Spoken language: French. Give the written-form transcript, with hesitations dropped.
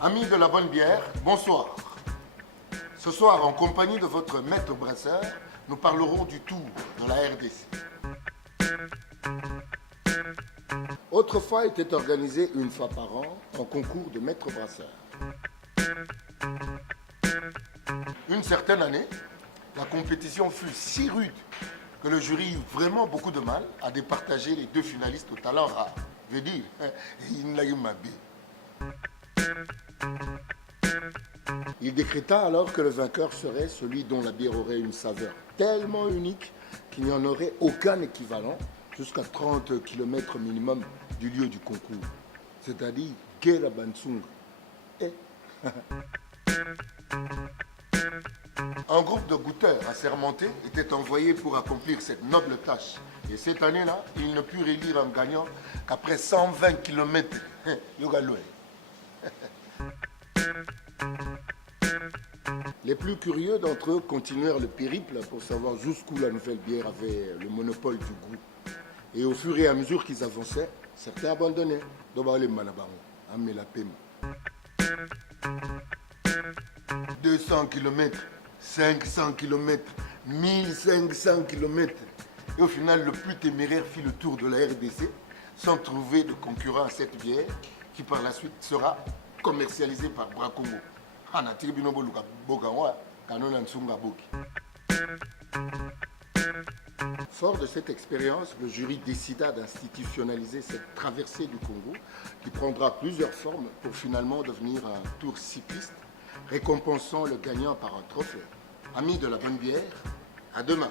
Amis de la bonne bière, bonsoir. Ce soir, en compagnie de votre maître brasseur, nous parlerons du Tour de la RDC. Autrefois était organisé une fois par an un concours de maître brasseur. Une certaine année, la compétition fut si rude que le jury eut vraiment beaucoup de mal à départager les deux finalistes au talent rare. Je veux dire, il décréta alors que le vainqueur serait celui dont la bière aurait une saveur tellement unique qu'il n'y en aurait aucun équivalent jusqu'à 30 km minimum du lieu du concours. C'est-à-dire Kerabansung. Un groupe de goûteurs assermentés était envoyé pour accomplir cette noble tâche. Et cette année-là, il ne put élire un gagnant qu'après 120 km. Les plus curieux d'entre eux continuèrent le périple pour savoir jusqu'où la nouvelle bière avait le monopole du goût. Et au fur et à mesure qu'ils avançaient, certains abandonnaient. 200 km, 500 km, 1500 km. Et au final, le plus téméraire fit le tour de la RDC sans trouver de concurrent à cette bière qui par la suite sera commercialisée par Bracongo. Fort de cette expérience, le jury décida d'institutionnaliser cette traversée du Congo qui prendra plusieurs formes pour finalement devenir un tour cycliste récompensant le gagnant par un trophée. Amis de la bonne bière, à demain.